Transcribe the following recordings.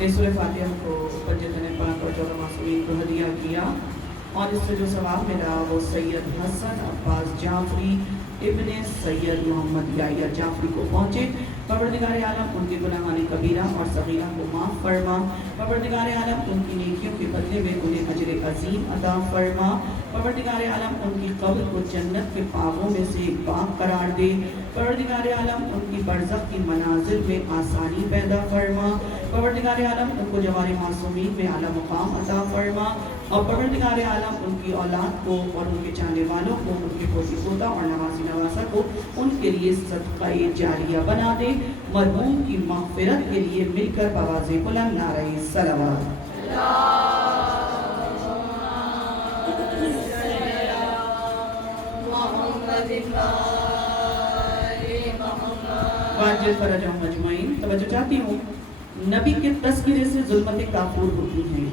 اس سورہ فاتحہ کو بچے پاک اور 14 معصومین کو ہدیہ کیا، اور اس سے جو ثواب ملا وہ سید حسن عباس جعفری ابن سید محمد یحییٰ جعفری کو پہنچے۔ پروردگار عالم ان کے گناہان کبیرہ اور صغیرہ کو معاف فرما۔ پروردگار عالم ان کی نیکیوں کے بدلے میں انہیں اجر عظیم عطا فرما۔ پروردگار عالم ان کی قبر کو جنت کے باغوں میں سے ایک باغ قرار دے۔ پروردگار عالم ان کی برزخ کی منازل میں آسانی پیدا فرما۔ پروردگار عالم ان کو جوار معصومین میں اعلیٰ مقام عطا فرما، اور پروردگار عالم ان کی اولاد کو اور ان کے چاہنے والوں کو، ان کے پوتی پوتا اور نوازی نواسا کو ان کے لیے صدقہ جاریہ بنا دے۔ مرحوم کی مغفرت کے لیے مل کر بآواز بلند نعرہ صلوات۔ واجب فرجہم اجمعین۔ توجہ چاہتی ہوں، نبی کے تذکرے سے ظلمت کافور ہوتی ہیں،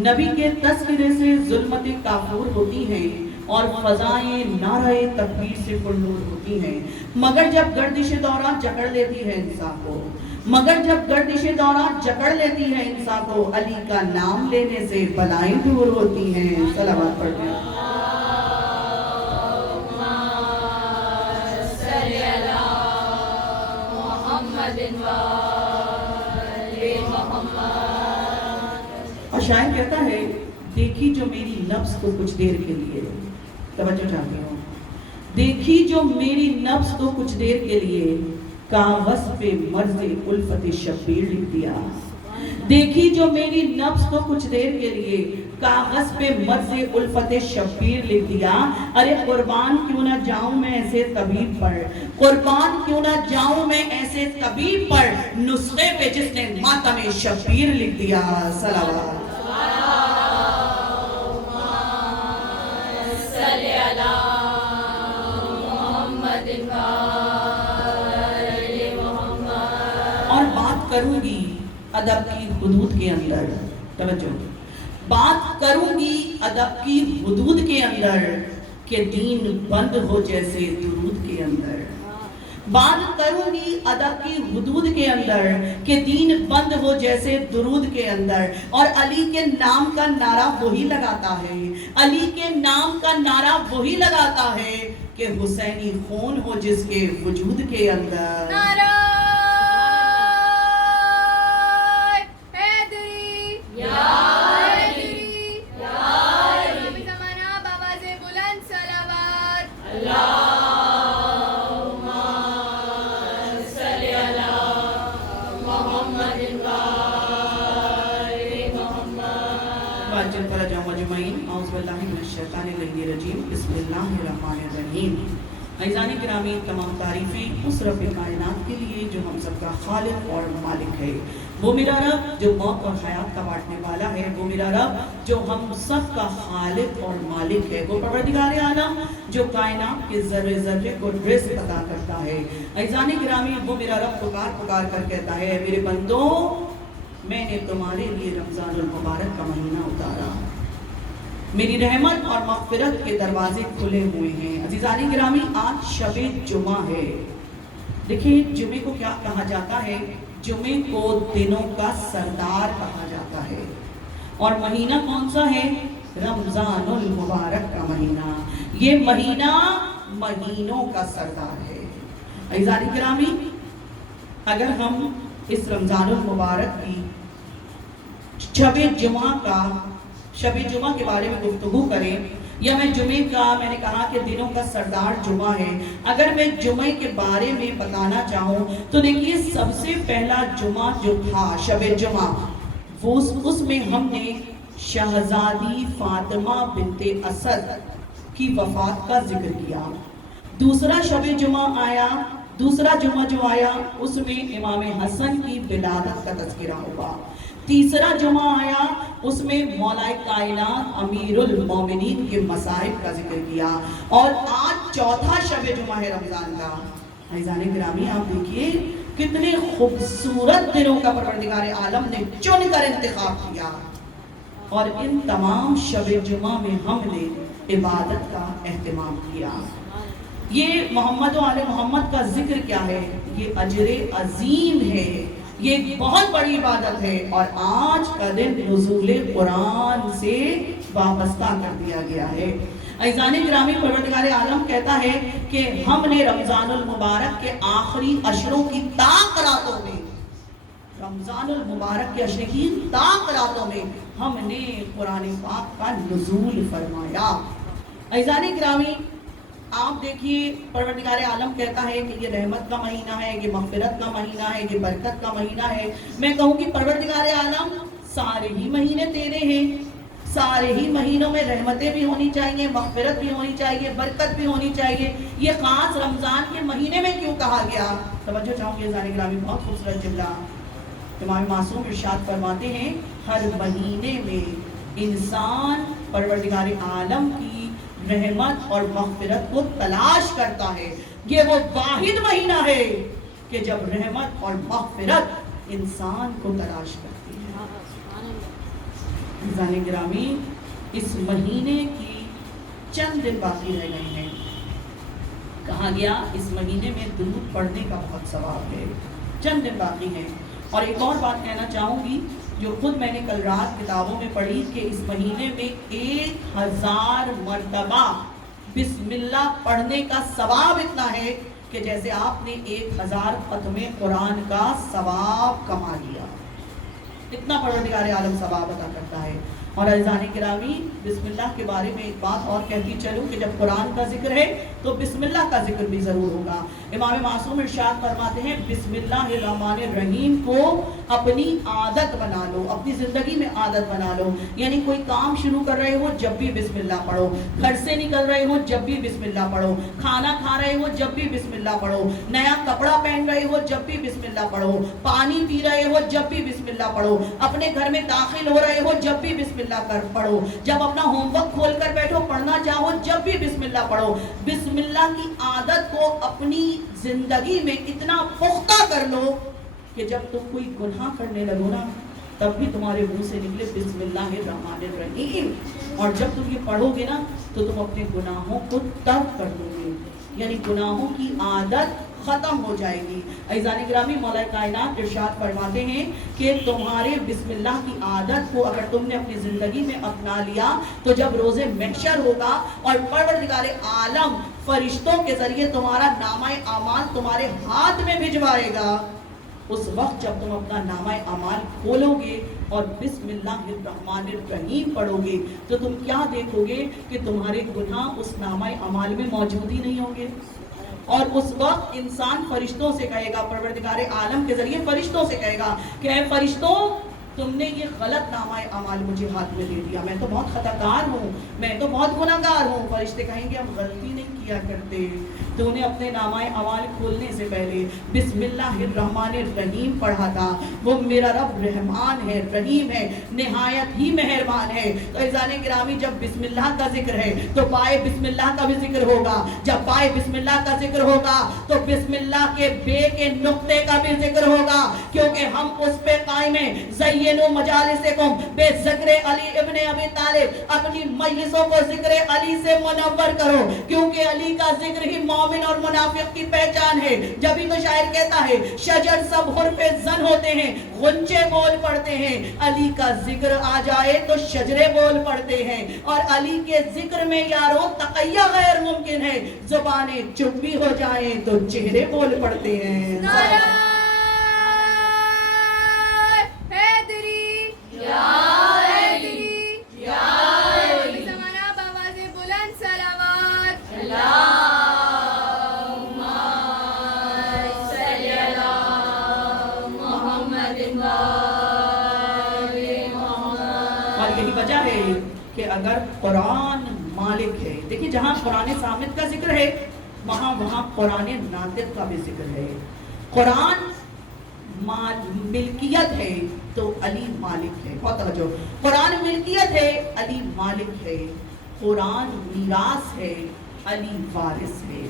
نبی کے تذکرے سے ظلمت کافور ہوتی ہیں، اور فضائیں نعرہ تکبیر سے پرنور ہوتی ہیں، مگر جب گردش دوران جکڑ لیتی ہے انسان کو، مگر جب گردش دوران جکڑ لیتی ہے انسان کو، علی کا نام لینے سے بلائیں دور ہوتی ہیں۔ صلوات پڑھتے ہیں۔ اور شاعر کہتا ہے، دیکھی جو میری نفس کو کچھ دیر کے لیے، توجہ چاہتی ہوں، دیکھی جو میری نفس کو کچھ دیر کے لیے، کاغذ پہ مرض الفت شبیر لکھ دیا۔ دیکھی جو میری نفس کو کچھ دیر کے لیے، کاغذ پہ مرض الفت شبیر لکھ دیا۔ ارے قربان کیوں نہ جاؤں میں ایسے طبیب پر، قربان کیوں نہ جاؤں میں ایسے طبیب پر، نسخے پہ جس نے ماتم شبیر لکھ دیا۔ صلوات۔ اور بات کروں گی ادب کی حدود کے اندر، توجہ، بات کروں گی ادب کی حدود کے اندر، کہ دین بند ہو جیسے درود کے اندر۔ بات کروں گی ادب کی حدود کے اندر، کہ دین بند ہو جیسے درود کے اندر۔ اور علی کے نام کا نعرہ وہی لگاتا ہے، علی کے نام کا نعرہ وہی لگاتا ہے، کہ حسینی خون ہو جس کے وجود کے اندر۔ نعرہ حیدری یا حیدری یا حیدری زمانہ بآواز بلند صلوات۔ اللہم صلی علی محمد وآل محمد۔ واجب فرجہم اجمعین۔ اعوذ باللہ من الشیطان الرجیم، بسم اللہ الرحمن الرحیم۔ عزیزان گرامی، تمام تعریفیں اس رب کائنات کے لیے جو ہم سب کا خالق اور مالک ہے، وہ میرا رب جو موت اور حیات کا بانٹنے والا ہے، وہ میرا رب جو ہم سب کا خالق اور مالک ہے، وہ پروردگار عالم جو کائنات کے ذرے ذرے کو رزق عطا کرتا ہے۔ عزیزان گرامی، وہ میرا رب پکار پکار کر کہتا ہے، میرے بندوں، میں نے تمہارے لیے رمضان المبارک کا مہینہ اتارا، میری رحمت اور مغفرت کے دروازے کھلے ہوئے ہیں۔ عزیزان گرامی، آج شب جمعہ ہے۔ دیکھیں، جمعے کو کیا کہا جاتا ہے؟ جمعے کو دنوں کا سردار کہا جاتا ہے، اور مہینہ کون سا ہے؟ رمضان المبارک کا مہینہ۔ یہ مہینہ مہینوں کا سردار ہے۔ عزیزان گرامی، اگر ہم اس رمضان المبارک کی شب جمعہ کے بارے میں گفتگو کریں، یا میں نے کہا کہ دنوں کا سردار جمعہ ہے، اگر میں جمعے کے بارے میں بتانا چاہوں تو دیکھیے، سب سے پہلا جمعہ جو تھا شب جمعہ، اس میں ہم نے شہزادی فاطمہ بنت اسد کی وفات کا ذکر کیا۔ دوسرا شب جمعہ آیا، دوسرا جمعہ جو آیا اس میں امام حسن کی ولادت کا تذکرہ ہوا۔ تیسرا جمعہ آیا، اس میں مولا کائنات امیر المومنین کے مصائب کا ذکر کیا، اور آج چوتھا شب جمعہ ہے رمضان کا۔ عزیزان گرامی، آپ دیکھیے کتنے خوبصورت دنوں کا پروردگار عالم نے چن کر انتخاب کیا، اور ان تمام شب جمعہ میں ہم نے عبادت کا اہتمام کیا۔ یہ محمد و آل محمد کا ذکر کیا ہے؟ یہ اجر عظیم ہے، یہ بہت بڑی عبادت ہے، اور آج کا دن نزول قرآن سے وابستہ کر دیا گیا ہے۔ عزیزان گرامی، پروردگار عالم کہتا ہے کہ ہم نے رمضان المبارک کے آخری اشروں کی تاک راتوں میں، رمضان المبارک کے اشرے کی تاک راتوں میں ہم نے قرآن پاک کا نزول فرمایا۔ عزیزان گرامی، آپ دیکھیے پروردگار عالم کہتا ہے کہ یہ رحمت کا مہینہ ہے، یہ مغفرت کا مہینہ ہے، یہ برکت کا مہینہ ہے۔ میں کہوں کہ پروردگار عالم سارے ہی مہینے تیرے ہیں، سارے ہی مہینوں میں رحمتیں بھی ہونی چاہیے، مغفرت بھی ہونی چاہیے، برکت بھی ہونی چاہیے، یہ خاص رمضان کے مہینے میں کیوں کہا گیا؟ توجہ چاہوں گے عزیزان گرامی، بہت خوبصورت جملہ امام معصوم ارشاد فرماتے ہیں، ہر مہینے میں انسان پروردگار عالم کی رحمت اور مغفرت کو تلاش کرتا ہے۔ یہ وہ واحد مہینہ ہے کہ جب رحمت اور مغفرت انسان کو تلاش کرتی ہے۔ عزیزان گرامی، اس مہینے کی چند دن باقی رہ گئے ہیں۔ کہا گیا اس مہینے میں درود پڑھنے کا بہت ثواب ہے، چند دن باقی ہیں۔ اور ایک اور بات کہنا چاہوں گی جو خود میں نے کل رات کتابوں میں پڑھی کہ اس مہینے میں 1000 مرتبہ بسم اللہ پڑھنے کا ثواب اتنا ہے کہ جیسے آپ نے 1000 ختم قرآن کا ثواب کما لیا، اتنا پروردگار عالم ثواب عطا کرتا ہے۔ اور عزیزان گرامی، بسم اللہ کے بارے میں ایک بات اور کہتی چلوں کہ جب قرآن کا ذکر ہے تو بسم اللہ کا ذکر بھی ضرور ہوگا۔ امام معصوم ارشاد فرماتے ہیں، بسم اللہ الرحمن الرحیم کو اپنی عادت بنا لو، اپنی زندگی میں عادت بنا لو۔ یعنی کوئی کام شروع کر رہے ہو جب بھی بسم اللہ پڑھو، گھر سے نکل رہے ہو جب بھی بسم اللہ پڑھو، کھانا کھا رہے ہو جب بھی بسم اللہ پڑھو، نیا کپڑا پہن رہے ہو جب بھی بسم اللہ پڑھو، پانی پی رہے ہو جب بھی بسم اللہ پڑھو، اپنے گھر میں داخل ہو رہے ہو جب بھی بسم اللہ کر پڑھو، جب اپنا ہوم ورک کھول کر بیٹھو پڑھنا چاہو جب بھی بسم اللہ پڑھو۔ بسم اللہ کی عادت کو اپنی زندگی میں اتنا پختہ کر لو کہ جب تم کوئی گناہ کرنے لگو نا تب بھی تمہارے منہ سے نکلے بسم اللہ الرحمن الرحیم، اور جب تم یہ پڑھو گے نا تو تم اپنے گناہوں کو ترک کر دو گے، یعنی گناہوں کی عادت ختم ہو جائے گی۔ عزیزان گرامی، مولا کائنات ارشاد فرماتے ہیں کہ تمہارے بسم اللہ کی عادت کو اگر تم نے اپنی زندگی میں اپنا لیا تو جب روز محشر ہوگا اور پروردگار عالم فرشتوں کے ذریعے تمہارا نامہ اعمال تمہارے ہاتھ میں بھجوائے گا، اس وقت جب تم اپنا نامہ اعمال کھولو گے اور بسم اللہ الرحمن الرحیم پڑھو گے تو تم کیا دیکھو گے کہ تمہارے گناہ اس نامہ اعمال میں موجود ہی نہیں ہوں گے۔ اور اس وقت انسان فرشتوں سے کہے گا، پروردگار عالم کے ذریعے فرشتوں سے کہے گا کہ اے فرشتوں، تم نے یہ غلط نامہ اعمال مجھے ہاتھ میں دے دیا، میں تو بہت خطا کار ہوں، میں تو بہت گناہ گار ہوں۔ فرشتے کہیں گے ہم غلطی نہیں کیا کرتے، تو انہیں اپنے نامہ اعمال کھولنے سے پہلے بسم اللہ الرحمن الرحیم پڑھا تھا۔ وہ میرا رب رحمان ہے، رحیم ہے، نہایت ہی مہربان ہے۔ تو عزیزان گرامی، جب بسم اللہ کا ذکر ہے تو بائے بسم اللہ کا بھی ذکر ہوگا، جب بائے بسم اللہ کا ذکر ہوگا تو بسم اللہ کے بے کے نقطے کا بھی ذکر ہوگا، کیونکہ ہم اس پہ قائم ہیں۔ زینوا مجالسکم بے ذکر علی ابن ابی طالب، اپنی مجلسوں کو ذکر علی سے منور کرو، کیونکہ علی کا ذکر ہی مومن اور منافق کی پہچان ہے۔ جبھی تو شاعر کہتا ہے شجر سب حرف زن ہوتے ہیں، غنچے بول پڑتے ہیں، علی کا ذکر آ جائے تو شجرے بول پڑتے ہیں۔ اور علی کے ذکر میں یارو تقیہ غیر ممکن ہے، زبانیں چپ بھی ہو جائیں تو چہرے بول پڑتے ہیں۔ وجہ ہے کہ اگر قرآن مالک ہے، دیکھیں جہاں قرآن صامت کا ذکر ہے وہاں قرآن ناطق کا بھی ذکر ہے۔ قرآن ملکیت ہے تو علی مالک ہے، بہت توجہ، قرآن ملکیت ہے علی مالک ہے، قرآن میراث ہے علی وارث ہے،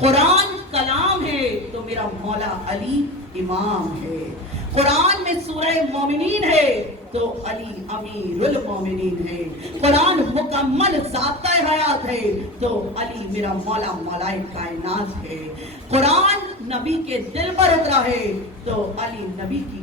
قرآن کلام ہے تو میرا مولا علی امام ہے، قرآن میں سورہ مومنین ہے تو علی امیر المومنین ہے، قرآن مکمل ضابطہ حیات ہے تو علی میرا مولا مولائے کائنات ہے، قرآن نبی کے دل پر اترا ہے تو علی نبی کی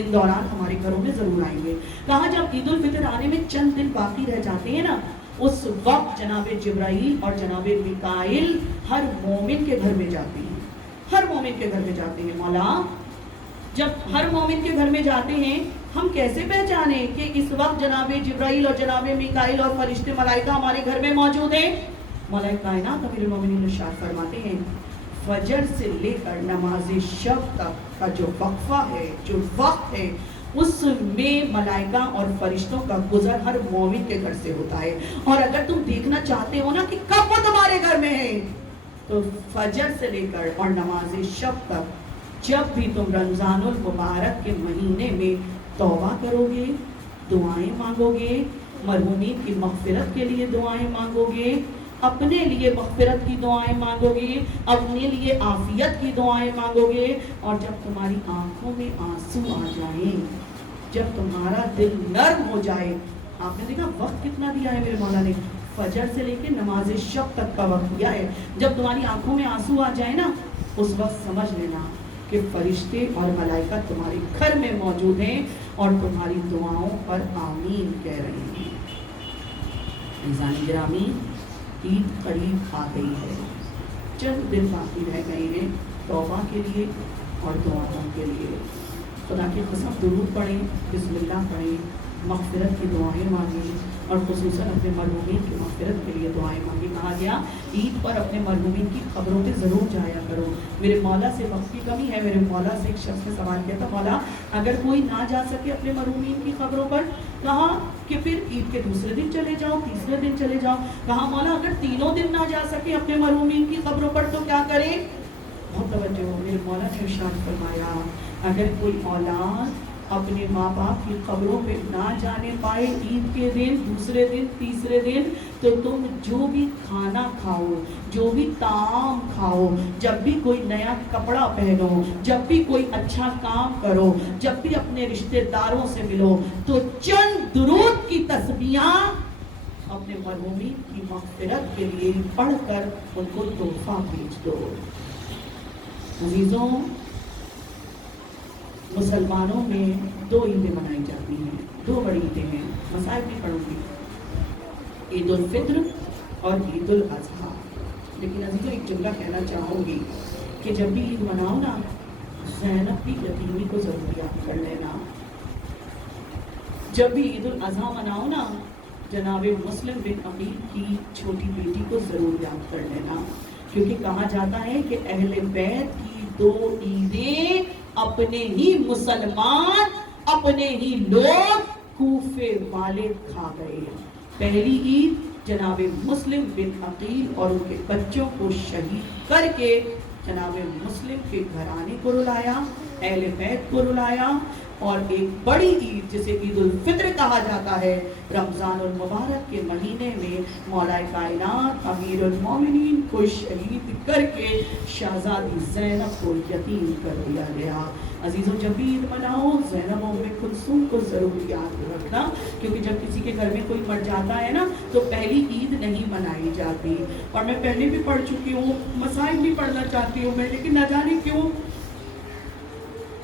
ان دوران ہمارے گھروں میں ضرور آئیں گے. کہا جب عید الفطر آنے میں چند دن باقی رہ جاتے ہیں نا، اس وقت جناب جبرائیل اور جناب میکائیل ہر مومن کے گھر میں جاتے ہیں. ہر مومن کے گھر میں جاتے ہیں. مولا جب ہر مومن کے گھر میں جاتے ہیں، ہم کیسے پہچانیں کہ اس وقت جناب جبرائیل اور جناب میکائیل اور فرشتے ملائکہ ہمارے گھر میں موجود ہیں؟ مولا کائنات امیر المومنین ارشاد فرماتے ہیں فجر سے لے کر نماز شب تک کا جو وقفہ ہے، جو وقت ہے، اس میں ملائکہ اور فرشتوں کا گزر ہر مومن کے گھر سے ہوتا ہے. اور اگر تم دیکھنا چاہتے ہو نا کہ کب وہ تمہارے گھر میں ہے، تو فجر سے لے کر اور نماز شب تک جب بھی تم رمضان المبارک کے مہینے میں توبہ کرو گے، دعائیں مانگو گے، مرحومین کی مغفرت کے لیے دعائیں مانگو گے، اپنے لیے مغفرت کی دعائیں مانگو گے، اپنے لیے عافیت کی دعائیں مانگو گے، اور جب تمہاری آنکھوں میں آنسو آ جائیں، جب تمہارا دل نرم ہو جائے. آپ نے دیکھا وقت کتنا دیا ہے میرے مولا نے، فجر سے لے کے نماز شب تک کا وقت دیا ہے. جب تمہاری آنکھوں میں آنسو آ جائے نا، اس وقت سمجھ لینا کہ فرشتے اور ملائکہ تمہارے گھر میں موجود ہیں اور تمہاری دعاؤں پر آمین کہہ رہے ہیں. عزیزان گرامی، عید قریب آ گئی ہے. چند دن باقی رہ گئے ہیں توبہ کے لیے اور دعاؤں کے لیے. خدا کی قسم درود پڑھیں، بسم اللہ پڑھیں، مغفرت کی دعائیں مانگیں، اور خصوصاً اپنے مرحومین کی مغفرت کے لیے دعائیں مانگیں. کہا گیا عید پر اپنے مرحومین کی قبروں پہ ضرور جایا کرو. میرے مولا سے وقت کی کمی ہے. میرے مولا سے ایک شخص نے سوال کیا تھا، مولا اگر کوئی نہ جا سکے اپنے مرحومین کی قبروں پر، کہا کہ پھر عید کے دوسرے دن چلے جاؤ، تیسرے دن چلے جاؤ. کہا مولا اگر تینوں دن نہ جا سکے اپنے مرحومین کی قبروں پر تو کیا کریں؟ بہت توجہ ہو. میرے مولا نے ارشاد فرمایا اگر کوئی اولاد اپنے ماں باپ کی قبروں پہ نہ جانے پائے عید کے دن، دوسرے دن، تیسرے دن، تو تم جو بھی کھانا کھاؤ، جو بھی طعام کھاؤ، جب بھی کوئی نیا کپڑا پہنو، جب بھی کوئی اچھا کام کرو، جب بھی اپنے رشتہ داروں سے ملو، تو چند درود کی تسبیحاں اپنے مرحومین کی مغفرت کے لیے پڑھ کر ان کو تحفہ بھیج دو. عزیزوں، مسلمانوں میں دو عیدیں منائی جاتی ہیں، دو بڑی عیدیں ہیں. مسائل بھی پڑھوں گی، عید الفطر اور عید الاضحیٰ. لیکن عزیزوں ایک جملہ کہنا چاہوں گی کہ جب بھی عید مناؤ نا، زینب کی یتیمی کو ضرور یاد کر لینا. جب بھی عید الاضحیٰ مناؤ نا، جناب مسلم بن عقیل کی چھوٹی بیٹی کو ضرور یاد کر لینا. کیونکہ کہا جاتا ہے کہ اہل بیت کی دو عیدیں اپنے ہی مسلمان، اپنے ہی لوگ کوفے والے کھا گئے. پہلی عید جناب مسلم بن عقیل اور ان کے بچوں کو شہید کر کے جناب مسلم کے گھرانے کو رلایا، اہل بیت کو رلایا. اور ایک بڑی عید جسے عید الفطر کہا جاتا ہے، رمضان المبارک کے مہینے میں مولا کائنات امیر المومنین کو شہید کر کے شہزادی زینب کو یتیم کر دیا گیا. عزیزوں جب بھی عید مناؤ زینب ام کلثوم کو ضرور یاد رکھنا، کیونکہ جب کسی کے گھر میں کوئی مر جاتا ہے نا تو پہلی عید نہیں منائی جاتی. اور میں پہلے بھی پڑھ چکی ہوں، مسائل بھی پڑھنا چاہتی ہوں میں، لیکن نہ جانے کیوں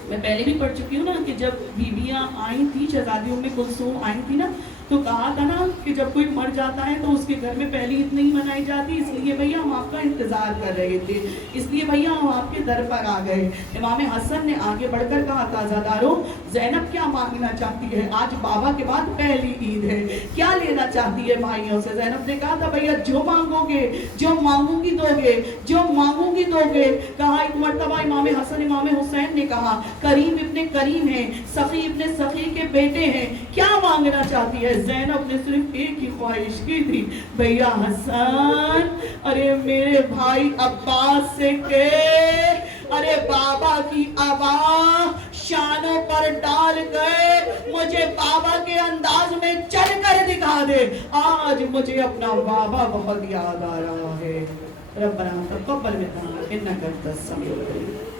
میں پہلے بھی پڑھ چکی ہوں نا کہ جب بیویاں آئی تھی، شہزادی ام کلثوم آئی تھی نا، تو کہا تھا نا کہ جب کوئی مر جاتا ہے تو اس کے گھر میں پہلی عید نہیں منائی جاتی، اس لیے بھیا ہم آپ کا انتظار کر رہے تھے، اس لیے بھیا ہم آپ کے در پر آ گئے. امام حسن نے آگے بڑھ کر کہا تازہ داروں زینب کیا مانگنا چاہتی ہے؟ آج بابا کے بعد پہلی عید ہے، کیا لینا چاہتی ہے بھائیوں سے؟ زینب نے کہا تھا بھیا جو مانگو گے، جو مانگوں گی دو گے، جو مانگوں گی دو گے. کہا ایک مرتبہ امام حسن امام حسین نے کہا کریم ابن کریم ہیں، سخی ابن سخی کے بیٹے ہیں، کیا مانگنا چاہتی ہے؟ زینب نے صرف ایک ہی خواہش کی تھی، بھیا حسن ارے میرے بھائی عباس سے کہ ارے بابا کی آواز شانوں پر ڈال گئے، مجھے بابا کے انداز میں چل کر دکھا دے، آج مجھے اپنا بابا بہت یاد آ رہا ہے. ربنا تقبل منا انک انت السمیع العلیم.